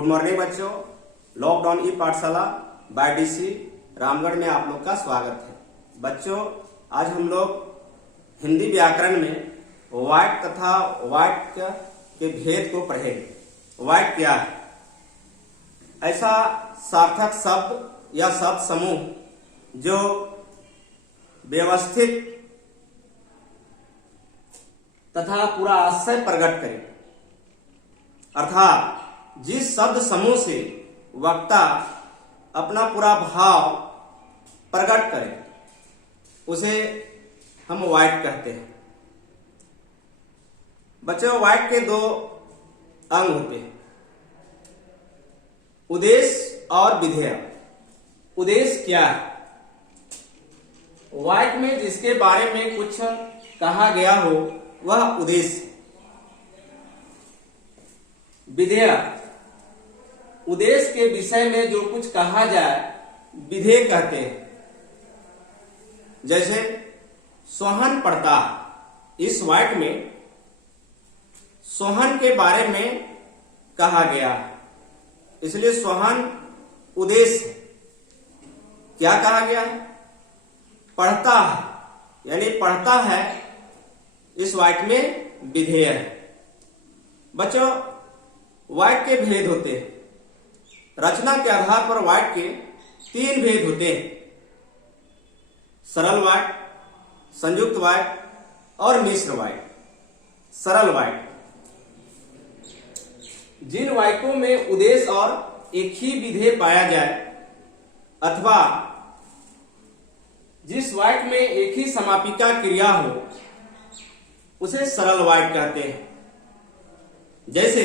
Good morning बच्चों। Lockdown ई पाठशाला by DC Ramgarh में आप लोग का स्वागत है। बच्चों, आज हम लोग हिंदी व्याकरण में वाक्य तथा वाक्य के भेद को पढ़ेंगे। वाक्य क्या है? ऐसा सार्थक शब्द या शब्द समूह जो व्यवस्थित तथा पूरा आशय प्रकट करे, अर्थात जिस शब्द समूह से वक्ता अपना पूरा भाव प्रकट करे उसे हम वाक्य कहते हैं। बच्चों, वाक्य के दो अंग होते हैं, उद्देश्य और विधेय। उद्देश्य क्या है? वाक्य में जिसके बारे में कुछ कहा गया हो वह उद्देश्य। विधेय, उद्देश्य के विषय में जो कुछ कहा जाए विधेय कहते हैं। जैसे सोहन पड़ता, इस वाक्य में सोहन के बारे में कहा गया है, इसलिए सोहन उद्देश्य। क्या कहा गया है? पढ़ता है, यानी पढ़ता है, इस वाक्य में विधेय है। बच्चों, वाक्य के भेद होते हैं। रचना के आधार पर वाक्य के तीन भेद होते हैं: सरल वाक्य, संयुक्त वाक्य और मिश्र वाक्य। सरल वाक्य जिन वाक्यों में उद्देश्य और एक ही विधेय पाया जाए अथवा जिस वाक्य में एक ही समापिका क्रिया हो उसे सरल वाक्य कहते हैं। जैसे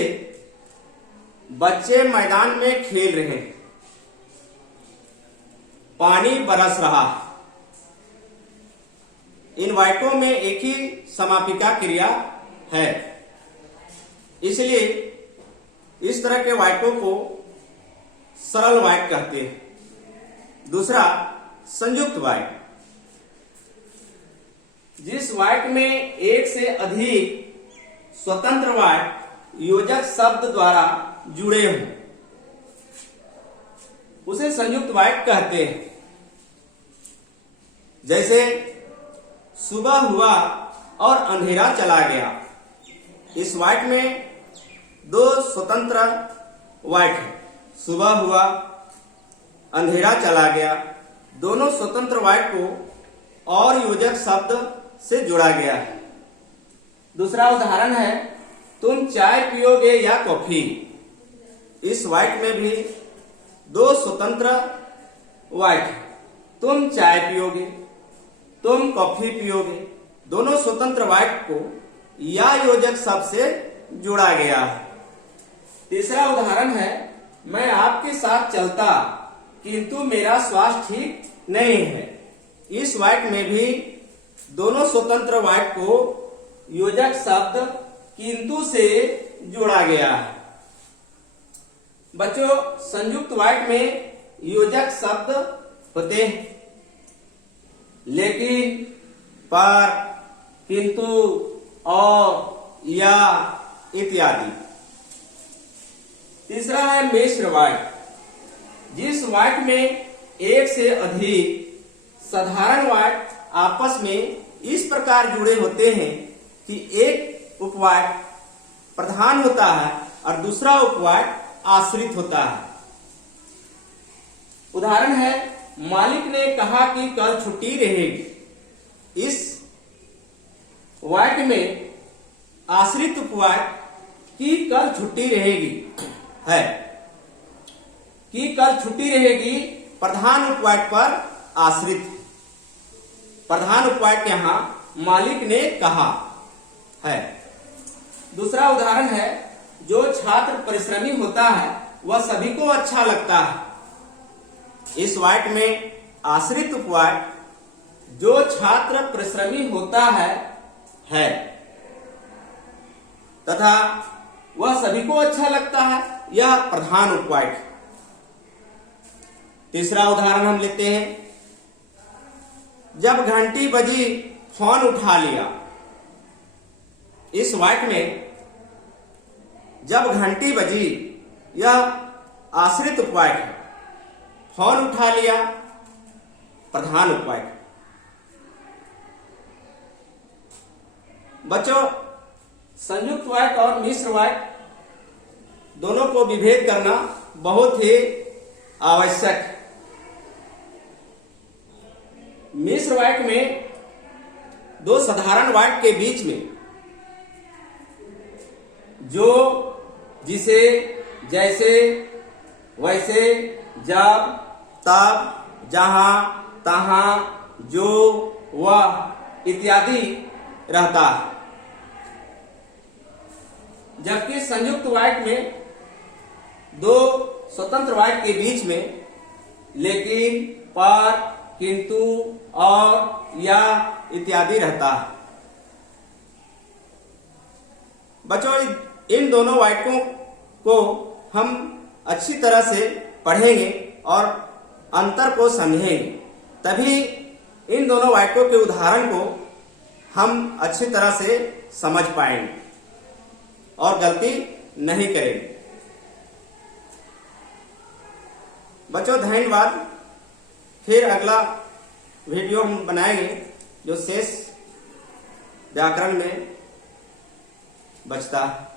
बच्चे मैदान में खेल रहे हैं, पानी बरस रहा है। इन वाक्यों में एक ही समापिका क्रिया है, इसलिए इस तरह के वाक्यों को सरल वाक्य कहते हैं। दूसरा, संयुक्त वाक्य, जिस वाक्य में एक से अधिक स्वतंत्र वाक्य योजक शब्द द्वारा जुड़े हों उसे संयुक्त वाक्य कहते हैं। जैसे सुबह हुआ और अंधेरा चला गया। इस वाक्य में दो स्वतंत्र वाक्य हैं, सुबह हुआ, अंधेरा चला गया। दोनों स्वतंत्र वाक्य को और योजक शब्द से जोड़ा गया है। दूसरा उदाहरण है, तुम चाय पियोगे या कॉफी। इस वाक्य में भी दो स्वतंत्र वाक्य, तुम चाय पियोगे, तुम कॉफी पियोगे। दोनों स्वतंत्र वाक्य को या योजक शब्द से जोड़ा गया है। तीसरा उदाहरण है, मैं आपके साथ चलता किंतु मेरा स्वास्थ्य ठीक नहीं है। इस वाक्य में भी दोनों स्वतंत्र वाक्य को योजक शब्द किंतु से जोड़ा गया है। बच्चों, संयुक्त वाक्य में योजक शब्द होते हैं, लेकिन, पर, किंतु, और, या इत्यादि। तीसरा है मिश्र वाक्य, जिस वाक्य में एक से अधिक साधारण वाक्य आपस में इस प्रकार जुड़े होते हैं कि एक उपवाक्य प्रधान होता है और दूसरा उपवाक्य आश्रित होता है। उदाहरण है, मालिक ने कहा कि कल छुट्टी रहेगी। इस वाक्य में आश्रित उपवाक्य कि कल छुट्टी रहेगी है, कि कल छुट्टी रहेगी प्रधान उपवाक्य पर आश्रित। प्रधान उपवाक्य यहां मालिक ने कहा है। दूसरा उदाहरण है, जो छात्र परिश्रमी होता है वह सभी को अच्छा लगता है। इस वाक्य में आश्रित उपवाक्य जो छात्र परिश्रमी होता है तथा वह सभी को अच्छा लगता है, यह प्रधान उपवाक्य। तीसरा उदाहरण हम लेते हैं, जब घंटी बजी फोन उठा लिया। इस वाक्य में जब घंटी बजी, यह आश्रित उपवाक्य है। फोन उठा लिया प्रधान उपवाक्य। बच्चों, संयुक्त वाक्य और मिश्र वाक्य दोनों को विभेद करना बहुत ही आवश्यक है। मिश्र वाक्य में दो साधारण वाक्य के बीच में जो, जिसे, जैसे, वैसे, जब, तब, जहां, तहां, जो, वह इत्यादि रहता है। जबकि संयुक्त वाक्य में दो स्वतंत्र वाक्य के बीच में लेकिन, पर, किंतु, और, या इत्यादि रहता है। बच्चों, इन दोनों वाक्यों को हम अच्छी तरह से पढ़ेंगे और अंतर को समझेंगे, तभी इन दोनों वाक्यों के उदाहरण को हम अच्छी तरह से समझ पाएंगे और गलती नहीं करेंगे। बच्चों, धन्यवाद। फिर अगला वीडियो हम बनाएंगे जो शेष व्याकरण में बचता है।